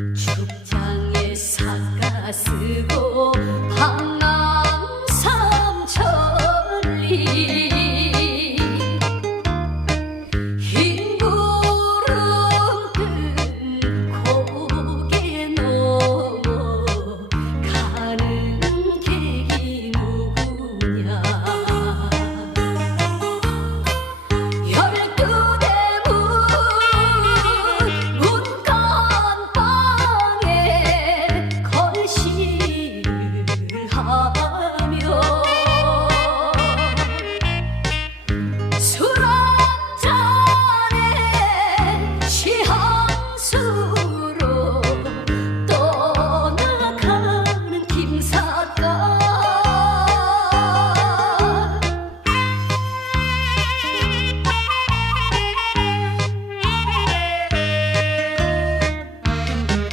죽장에 삭가 쓰고 call.